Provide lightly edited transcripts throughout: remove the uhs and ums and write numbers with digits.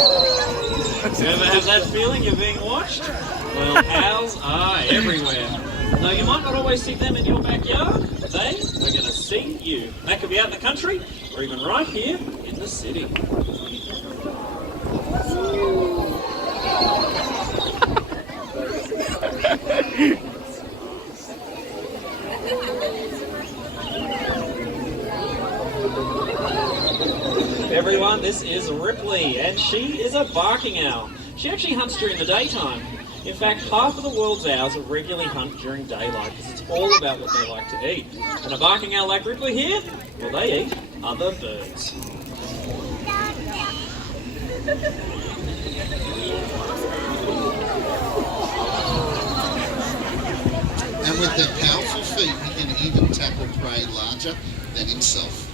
You ever have that feeling you're being watched? Well, owls are everywhere. Though you might not always see them in your backyard, they are going to see you. That could be out in the country, or even right here in the city. Everyone, this is Ripley, and she is a barking owl. She actually hunts during the daytime. In fact, half of the world's owls regularly hunt during daylight because it's all about what they like to eat. And a barking owl like Ripley here, well, they eat other birds. And with their powerful feet, he can even tackle prey larger than himself.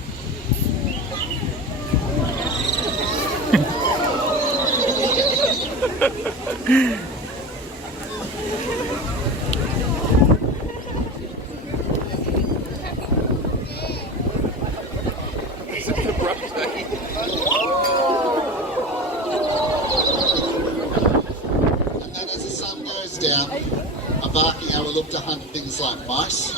And then as the sun goes down, a barking owl will look to hunt things like mice,